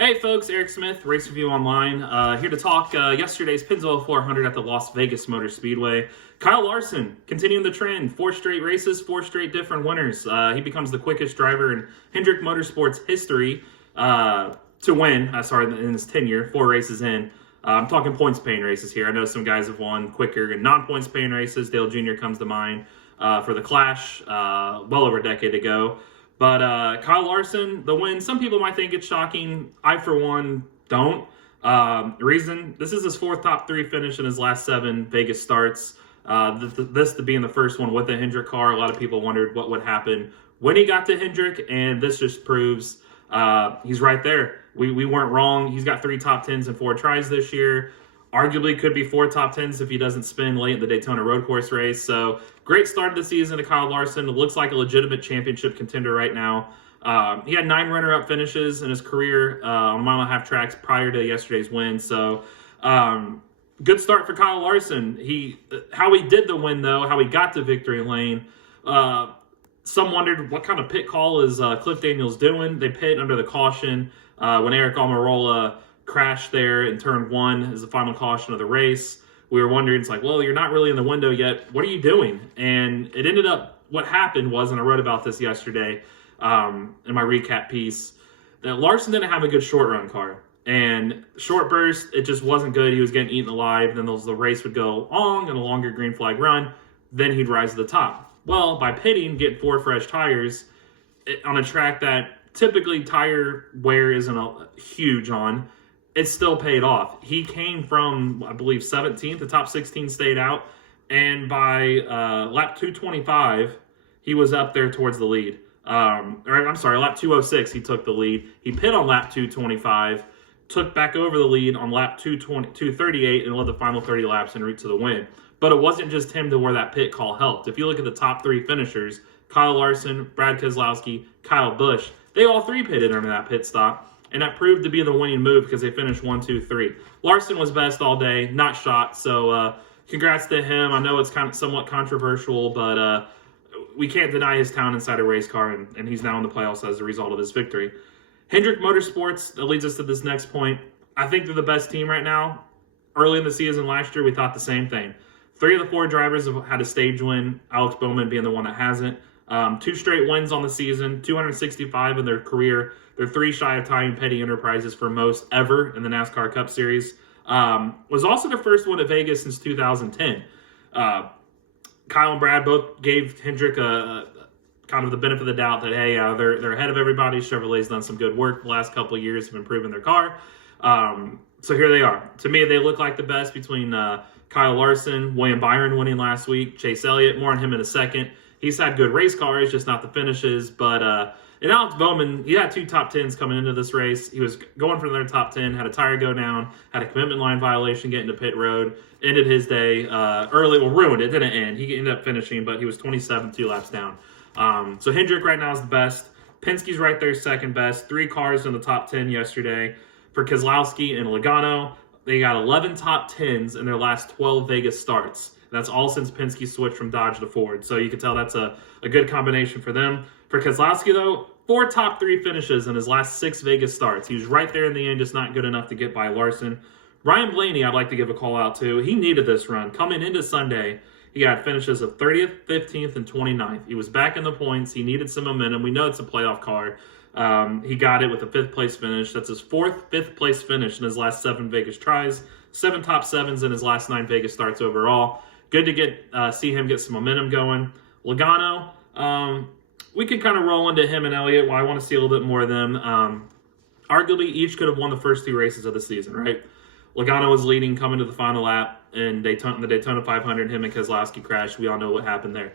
Hey folks, Eric Smith, Race Review Online, here to talk yesterday's Pennzoil 400 at the Las Vegas Motor Speedway. Kyle Larson continuing the trend, 4 straight races, 4 straight different winners. He becomes the quickest driver in Hendrick Motorsports history to win, in his tenure, 4 races in. I'm talking points paying races here. I know some guys have won quicker in non-points paying races. Dale Jr. comes to mind for the Clash well over a decade ago. But Kyle Larson, the win, some people might think it's shocking. I, for one, don't. Reason, this is his 4th top 3 finish in his last 7 Vegas starts. This to being the first one with a Hendrick car. A lot of people wondered what would happen when he got to Hendrick, and this just proves he's right there. We weren't wrong. He's got 3 top 10s and 4 tries this year. Arguably could be 4 top 10s if he doesn't spin late in the Daytona road course race. So great start of the season to Kyle Larson. It looks like a legitimate championship contender right now. He had 9 runner-up finishes in his career on 1.5 tracks prior to yesterday's win. So good start for Kyle Larson. How he did the win, though, how he got to victory lane. Some wondered what kind of pit call is Cliff Daniels doing. They pit under the caution when Eric Almirola crashed there in turn 1 as the final caution of the race. We were wondering, it's like, well, you're not really in the window yet. What are you doing? And it ended up, what happened was, and I wrote about this yesterday in my recap piece, that Larson didn't have a good short run car. And short burst, it just wasn't good. He was getting eaten alive. Then the race would go long and a longer green flag run. Then he'd rise to the top. Well, by pitting, getting 4 fresh tires on a track that typically tire wear isn't huge on, it still paid off. He came from, I believe, 17th. The top 16 stayed out. And by lap 225, he was up there towards the lead. Lap 206, he took the lead. He pit on lap 225, took back over the lead on lap 238, and led the final 30 laps en route to the win. But it wasn't just him to where that pit call helped. If you look at the top 3 finishers, Kyle Larson, Brad Keselowski, Kyle Busch, they all 3 pitted under that pit stop. And that proved to be the winning move because they finished 1, 2, 3. Larson was best all day, not shot. So congrats to him. I know it's kind of somewhat controversial, but we can't deny his talent inside a race car, and he's now in the playoffs as a result of his victory. Hendrick Motorsports, that leads us to this next point. I think they're the best team right now. Early in the season last year, we thought the same thing. 3 of the 4 drivers have had a stage win, Alex Bowman being the one that hasn't. 2 straight wins on the season, 265 in their career. They're 3 shy of tying Petty Enterprises for most ever in the NASCAR Cup Series. Was also their first one at Vegas since 2010. Kyle and Brad both gave Hendrick kind of the benefit of the doubt that, hey, they're ahead of everybody. Chevrolet's done some good work the last couple of years of improving their car. So here they are. To me, they look like the best between Kyle Larson, William Byron winning last week, Chase Elliott, more on him in a second. He's had good race cars, just not the finishes. But and Alex Bowman, he had 2 top 10s coming into this race. He was going for their top 10, had a tire go down, had a commitment line violation getting to pit road, ended his day early. Well, ruined it, didn't end. He ended up finishing, but he was 27, 2 laps down. So Hendrick right now is the best. Penske's right there second best. 3 cars in the top 10 yesterday. For Keselowski and Logano, they got 11 top 10s in their last 12 Vegas starts. That's all since Penske switched from Dodge to Ford. So you can tell that's a good combination for them. For Keselowski, though, 4 top 3 finishes in his last 6 Vegas starts. He was right there in the end, just not good enough to get by Larson. Ryan Blaney, I'd like to give a call out to. He needed this run. Coming into Sunday, he had finishes of 30th, 15th, and 29th. He was back in the points. He needed some momentum. We know it's a playoff car. He got it with a 5th place finish. That's his 4th 5th place finish in his last 7 Vegas tries. 7 top 7s in his last 9 Vegas starts overall. Good to see him get some momentum going. Logano, we could kind of roll into him and Elliott. Well, I want to see a little bit more of them. Arguably, each could have won the first 2 races of the season, right? Logano was leading coming to the final lap in the Daytona 500. Him and Keselowski crashed. We all know what happened there.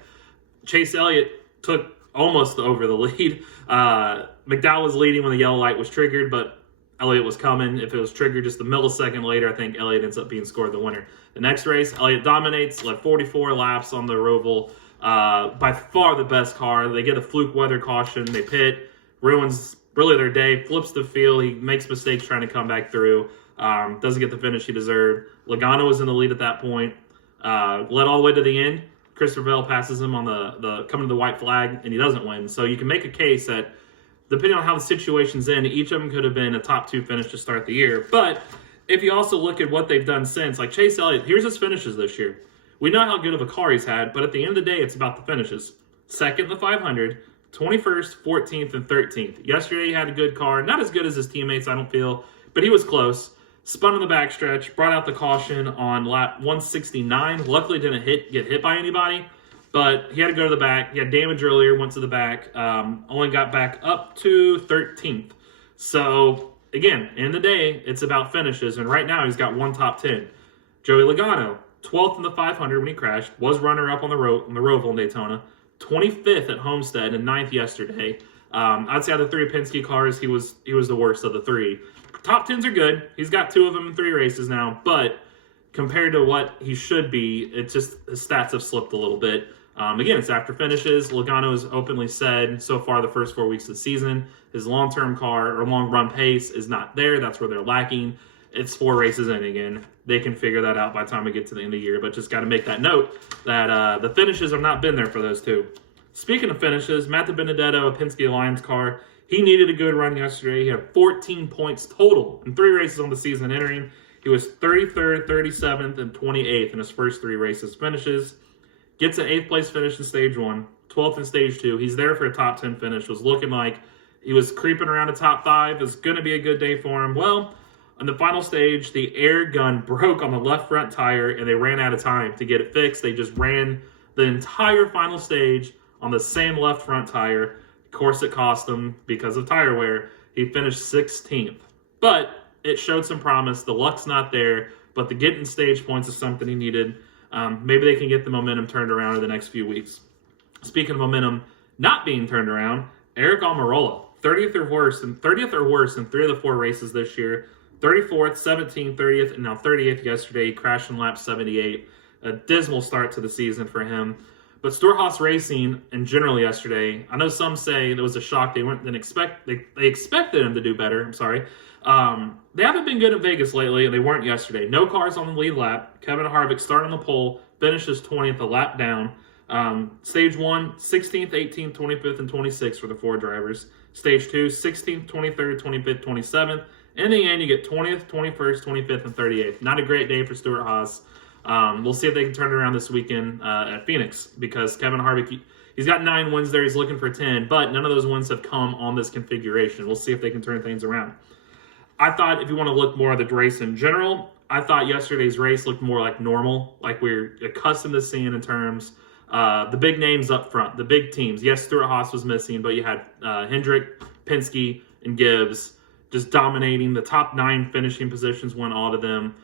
Chase Elliott took almost over the lead. McDowell was leading when the yellow light was triggered, but Elliott was coming. If it was triggered just a millisecond later, I think Elliott ends up being scored the winner. The next race, Elliott dominates, led 44 laps on the Roval. By far the best car. They get a fluke weather caution. They pit. Ruins really their day. Flips the field. He makes mistakes trying to come back through. Doesn't get the finish he deserved. Logano was in the lead at that point. Led all the way to the end. Christopher Bell passes him on the coming to the white flag, and he doesn't win. So you can make a case that depending on how the situation's in, each of them could have been a top 2 finish to start the year. But if you also look at what they've done since, like Chase Elliott, here's his finishes this year. We know how good of a car he's had, but at the end of the day, it's about the finishes. Second in the 500, 21st, 14th, and 13th. Yesterday, he had a good car. Not as good as his teammates, I don't feel, but he was close. Spun in the backstretch, brought out the caution on lap 169. Luckily, didn't get hit by anybody, but he had to go to the back. He had damage earlier, went to the back, only got back up to 13th. So, again, end of the day, it's about finishes, and right now he's got one top 10. Joey Logano, 12th in the 500 when he crashed, was runner-up on the Roval in Daytona, 25th at Homestead, and 9th yesterday. I'd say out of the 3 Penske cars, he was the worst of the 3. Top 10s are good. He's got 2 of them in 3 races now, but compared to what he should be, it's just his stats have slipped a little bit. Again, it's after finishes. Logano has openly said so far the first 4 weeks of the season, his long-term car or long-run pace is not there. That's where they're lacking. It's 4 races in again. They can figure that out by the time we get to the end of the year, but just got to make that note that the finishes have not been there for those 2. Speaking of finishes, Matt DiBenedetto, a Penske Alliance car, he needed a good run yesterday. He had 14 points total in 3 races on the season entering. He was 33rd, 37th, and 28th in his first 3 races finishes. Gets an 8th place finish in stage 1, 12th in stage 2. He's there for a top 10 finish. Was looking like he was creeping around a top 5. It's going to be a good day for him. Well, on the final stage, the air gun broke on the left front tire, and they ran out of time to get it fixed. They just ran the entire final stage on the same left front tire. Of course, it cost him because of tire wear. He finished 16th. But it showed some promise. The luck's not there, but the getting stage points is something he needed. Maybe they can get the momentum turned around in the next few weeks. Speaking of momentum not being turned around, Eric Almirola, 30th or worse in 3 of the 4 races this year. 34th, 17th, 30th, and now 38th yesterday. He crashed in lap 78. A dismal start to the season for him. But Stewart-Haas Racing in general yesterday, I know some say it was a shock. They expected him to do better. I'm sorry. They haven't been good at Vegas lately, and they weren't yesterday. No cars on the lead lap. Kevin Harvick started on the pole, finishes 20th, a lap down. Stage 1, 16th, 18th, 25th, and 26th for the 4 drivers. Stage 2, 16th, 23rd, 25th, 27th. In the end, you get 20th, 21st, 25th, and 38th. Not a great day for Stewart-Haas. We'll see if they can turn it around this weekend at Phoenix, because Kevin Harvick, he's got 9 wins there. He's looking for 10, but none of those wins have come on this configuration. We'll see if they can turn things around. I thought if you want to look more at the race in general, I thought yesterday's race looked more like normal, like we're accustomed to seeing in terms the big names up front, the big teams. Yes, Stewart-Haas was missing, but you had Hendrick, Penske, and Gibbs just dominating. The top 9 finishing positions went all to them.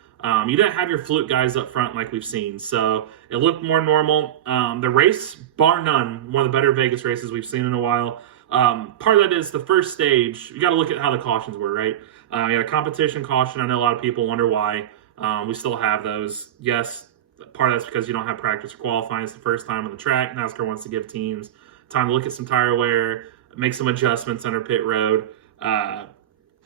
You didn't have your fluke guys up front like we've seen, so it looked more normal. The race, bar none, one of the better Vegas races we've seen in a while. Part of that is the first stage. You got to look at how the cautions were, right? You had a competition caution. I know a lot of people wonder why we still have those. Yes, part of that's because you don't have practice or qualifying. It's the first time on the track. NASCAR wants to give teams time to look at some tire wear, make some adjustments under pit road.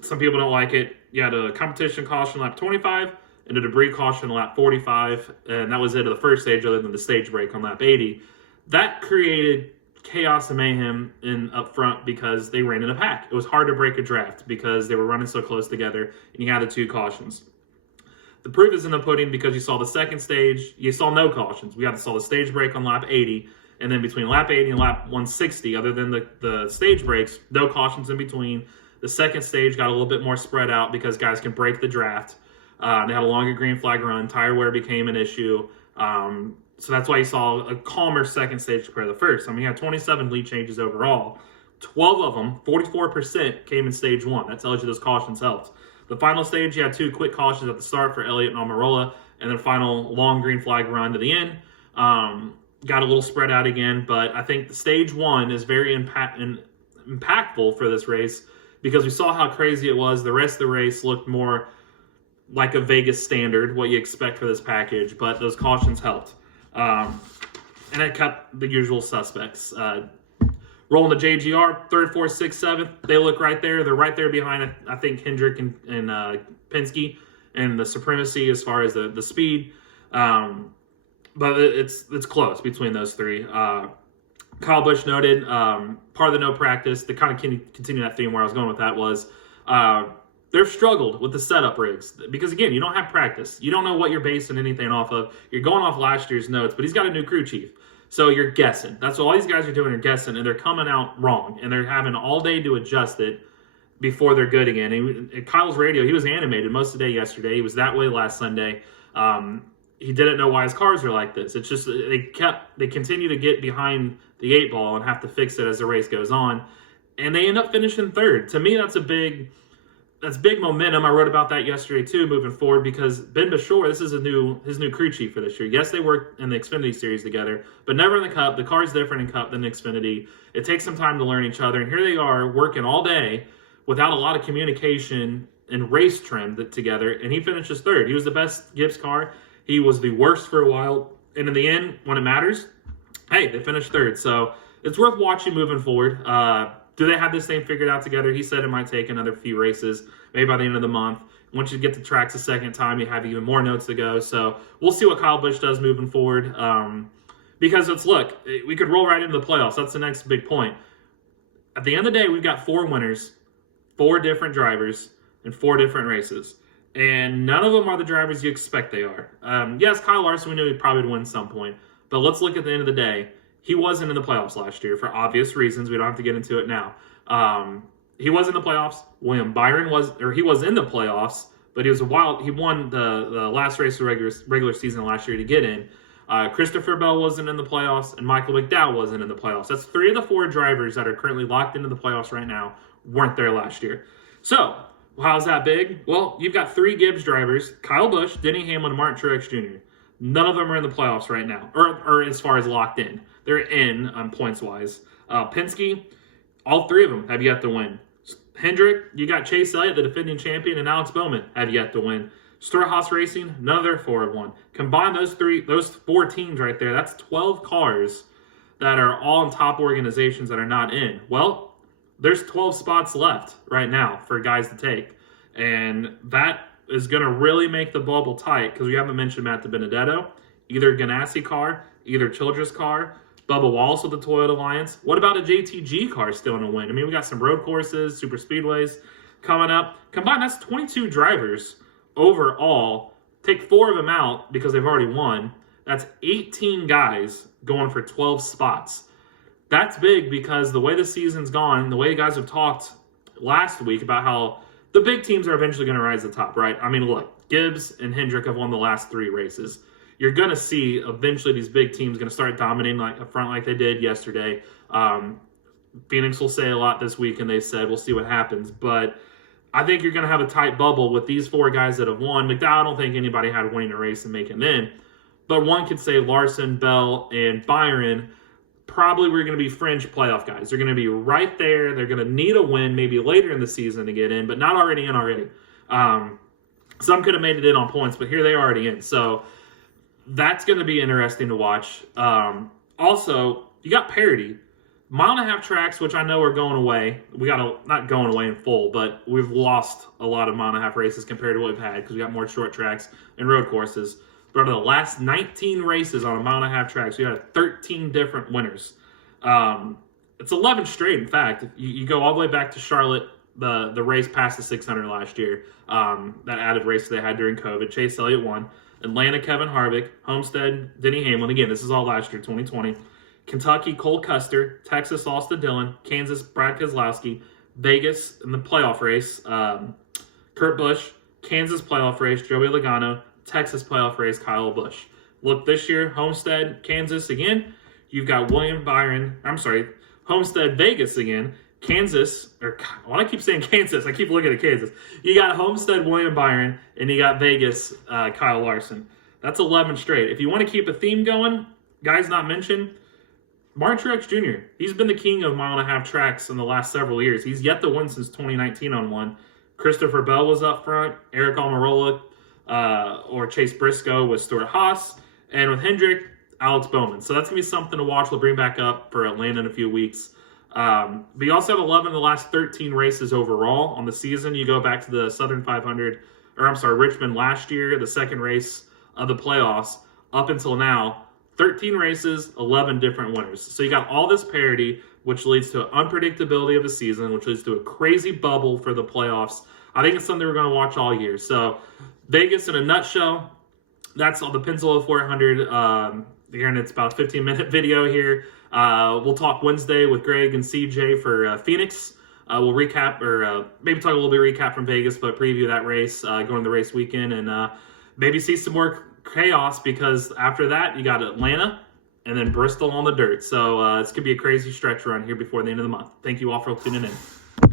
Some people don't like it. You had a competition caution lap 25 and a debris caution lap 45, and that was it of the first stage other than the stage break on lap 80. That created chaos and mayhem up front because they ran in a pack. It was hard to break a draft because they were running so close together, and you had the 2 cautions. The proof is in the pudding because you saw the second stage, you saw no cautions. We saw the stage break on lap 80, and then between lap 80 and lap 160, other than the stage breaks, no cautions in between. The second stage got a little bit more spread out because guys can break the draft. They had a longer green flag run. Tire wear became an issue. So that's why you saw a calmer second stage compared to the first. I mean, you had 27 lead changes overall. 12 of them, 44%, came in stage 1. That tells you those cautions helped. The final stage, you had 2 quick cautions at the start for Elliott and Almirola, and then final long green flag run to the end. Got a little spread out again, but I think the stage 1 is very impactful for this race because we saw how crazy it was. The rest of the race looked more like a Vegas standard, what you expect for this package, but those cautions helped. And it kept the usual suspects. Rolling the JGR, 3rd, 4th, 6th, 7th, they look right there. They're right there behind, I think, Hendrick and Penske and the supremacy as far as the speed. But it's close between those 3. Kyle Busch noted part of the no practice, to kind of continue that theme where I was going with that was they've struggled with the setup rigs because, again, you don't have practice. You don't know what you're basing anything off of. You're going off last year's notes, but he's got a new crew chief. So you're guessing. That's what all these guys are doing, are guessing, and they're coming out wrong, and they're having all day to adjust it before they're good again. And Kyle's radio, he was animated most of the day yesterday. He was that way last Sunday. He didn't know why his cars are like this. It's just they continue to get behind the 8 ball and have to fix it as the race goes on, and they end up finishing third. To me, that's big momentum. I wrote about that yesterday too, moving forward, because Ben Bashore, this is his new crew chief for this year. Yes, they worked in the Xfinity series together, but never in the Cup. The car's different in Cup than Xfinity. It takes some time to learn each other, and here they are working all day without a lot of communication and race trim together, and he finishes third. He was the best Gibbs car. He was the worst for a while, and in the end, when it matters, hey, they finished third. So it's worth watching moving forward. Do they have this thing figured out together? He said it might take another few races, maybe by the end of the month. Once you get the tracks a second time, you have even more notes to go. So we'll see what Kyle Busch does moving forward. Because we could roll right into the playoffs. That's the next big point. At the end of the day, we've got 4 winners, 4 different drivers, and 4 different races. And none of them are the drivers you expect they are. Yes, Kyle Larson, we knew he'd probably win some point. But let's look at the end of the day. He wasn't in the playoffs last year for obvious reasons. We don't have to get into it now. He was in the playoffs. William Byron he was in the playoffs, but he won the last race of the regular season last year to get in. Christopher Bell wasn't in the playoffs, and Michael McDowell wasn't in the playoffs. That's 3 of the 4 drivers that are currently locked into the playoffs right now weren't there last year. So how's that big? Well, you've got 3 Gibbs drivers: Kyle Busch, Denny Hamlin, and Martin Truex Jr. None of them are in the playoffs right now, or as far as locked in. They're in points-wise. Penske, all 3 of them have yet to win. Hendrick, you got Chase Elliott, the defending champion, and Alex Bowman have yet to win. Stewart-Haas Racing, none of their 4 have won. Combine those 4 teams right there, that's 12 cars that are all in top organizations that are not in. Well, there's 12 spots left right now for guys to take. And that is going to really make the bubble tight, because we haven't mentioned Matt DiBenedetto, either Ganassi car, either Childress car, Bubba Wallace with the Toyota Alliance. What about a JTG car still in a win? I mean, we got some road courses, super speedways coming up. Combined, that's 22 drivers overall. Take 4 of them out because they've already won. That's 18 guys going for 12 spots. That's big, because the way the season's gone, the way you guys have talked last week about how the big teams are eventually going to rise to the top, right? I mean, look, Gibbs and Hendrick have won the last 3 races. You're going to see eventually these big teams going to start dominating up front like they did yesterday. Phoenix will say a lot this week, and they said, we'll see what happens. But I think you're going to have a tight bubble with these 4 guys that have won. McDowell, I don't think anybody had winning a race and making it in. But one could say Larson, Bell, and Byron probably were going to be fringe playoff guys. They're going to be right there. They're going to need a win maybe later in the season to get in, but not already in already. Some could have made it in on points, but here they are already in. So that's going to be interesting to watch. Also, you got parity. 1.5-mile tracks, which I know are going away. We got not going away in full, but we've lost a lot of 1.5-mile races compared to what we've had, because we got more short tracks and road courses. But over the last 19 races on 1.5-mile tracks, we had 13 different winners. It's 11 straight, in fact. You go all the way back to Charlotte, the race past the 600 last year, that added race they had during COVID. Chase Elliott won. Atlanta, Kevin Harvick. Homestead, Denny Hamlin. Again, this is all last year, 2020. Kentucky, Cole Custer. Texas, Austin Dillon. Kansas, Brad Keselowski. Vegas in the playoff race, Kurt Busch. Kansas playoff race, Joey Logano. Texas playoff race, Kyle Busch. Look, this year, Homestead, Kansas again. You've got Homestead, Vegas again. Kansas, I keep saying Kansas. I keep looking at Kansas. You got Homestead, William Byron, and you got Vegas, Kyle Larson. That's 11 straight. If you want to keep a theme going, guys not mentioned, Martin Truex Jr. He's been the king of 1.5-mile tracks in the last several years. He's yet to win since 2019 on one. Christopher Bell was up front. Eric Almirola or Chase Briscoe with Stewart-Haas. And with Hendrick, Alex Bowman. So that's going to be something to watch. We'll bring back up for Atlanta in a few weeks. But you also have 11 of the last 13 races overall on the season. You go back to the Southern 500, Richmond last year, the second race of the playoffs. Up until now, 13 races, 11 different winners. So you got all this parity, which leads to unpredictability of the season, which leads to a crazy bubble for the playoffs. I think it's something we're going to watch all year. So Vegas in a nutshell, that's all the Pennzoil 400. Again, it's about a 15-minute video here. We'll talk Wednesday with Greg and CJ for Phoenix. We'll recap, or maybe talk a little bit recap from Vegas, but preview that race going to the race weekend, and maybe see some more chaos, because after that you got Atlanta and then Bristol on the dirt. So it's going to be a crazy stretch run here before the end of the month. Thank you all for tuning in.